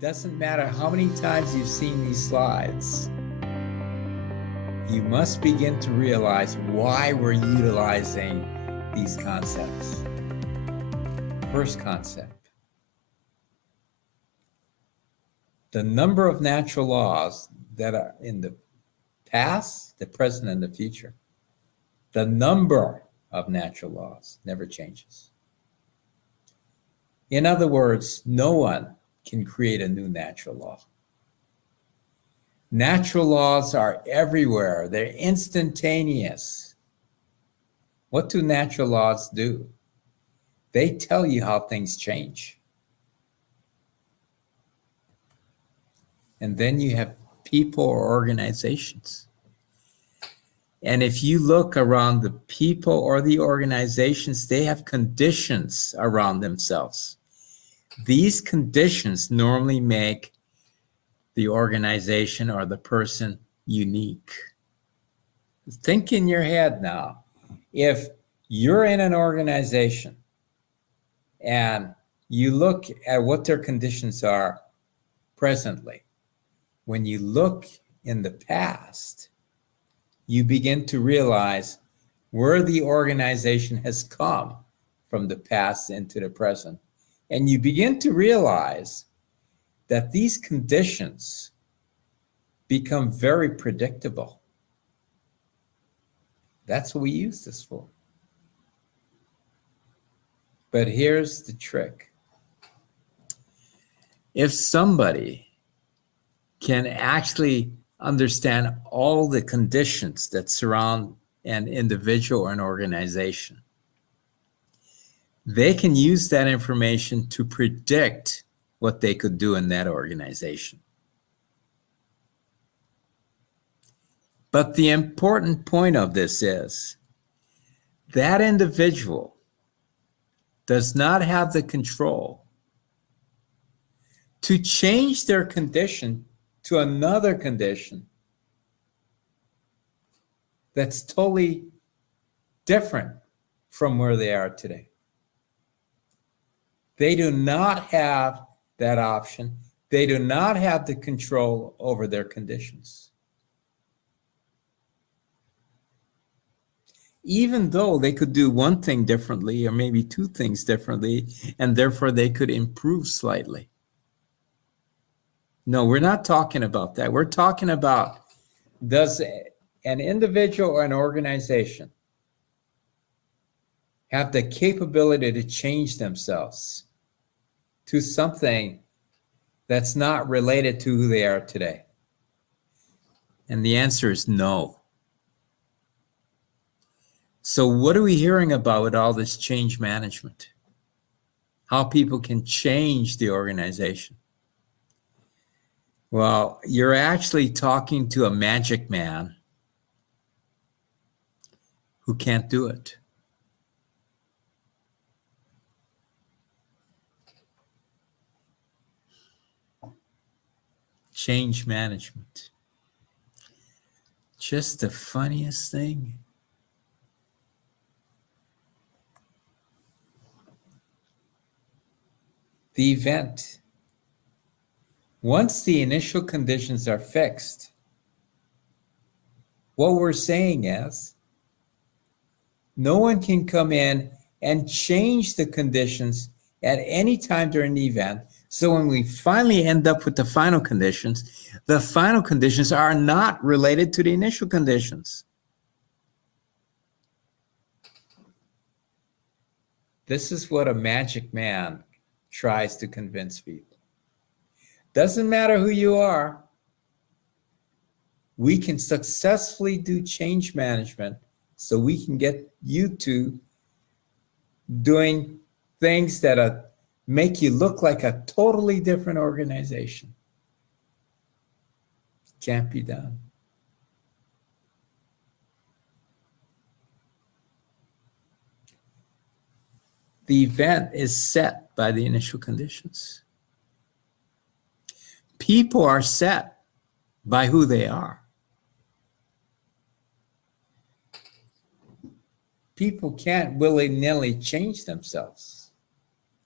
Doesn't matter how many times you've seen these slides, you must begin to realize why we're utilizing these concepts. First concept: the number of natural laws that are in the past, the present, and the future. The number of natural laws never changes. In other words, no one can create a new natural law. Natural laws are everywhere. They're instantaneous. What do natural laws do? They tell you how things change. And then you have people or organizations. And if you look around the people or the organizations, they have conditions around themselves. These conditions normally make the organization or the person unique. Think in your head now, if you're in an organization and you look at what their conditions are presently, when you look in the past, you begin to realize where the organization has come from the past into the present. And you begin to realize that these conditions become very predictable. That's what we use this for. But here's the trick. If somebody can actually understand all the conditions that surround an individual or an organization, they can use that information to predict what they could do in that organization. But the important point of this is that individual does not have the control to change their condition to another condition that's totally different from where they are today. They do not have that option. They do not have the control over their conditions. Even though they could do one thing differently or maybe two things differently, and therefore they could improve slightly. No, we're not talking about that. We're talking about, does an individual or an organization have the capability to change themselves to something that's not related to who they are today? And the answer is no. So what are we hearing about with all this change management? How people can change the organization? Well, you're actually talking to a magic man who can't do it. Change management. Just the funniest thing. The event. Once the initial conditions are fixed, what we're saying is no one can come in and change the conditions at any time during the event. So when we finally end up with the final conditions are not related to the initial conditions. This is what a magic man tries to convince people. Doesn't matter who you are. We can successfully do change management so we can get you to doing things that make you look like a totally different organization. Can't be done. The event is set by the initial conditions. People are set by who they are. People can't willy-nilly change themselves.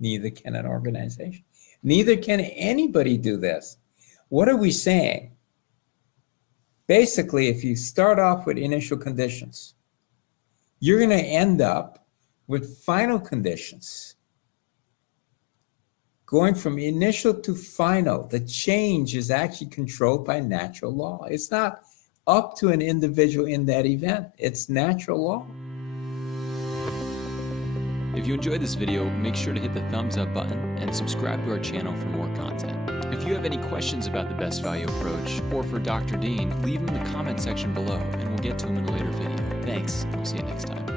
Neither can an organization. Neither can anybody do this. What are we saying? Basically, if you start off with initial conditions, you're going to end up with final conditions. Going from initial to final, the change is actually controlled by natural law. It's not up to an individual in that event. It's natural law. If you enjoyed this video, make sure to hit the thumbs up button and subscribe to our channel for more content. If you have any questions about the best value approach or for Dr. Dean, leave them in the comment section below and we'll get to them in a later video. Thanks, and we'll see you next time.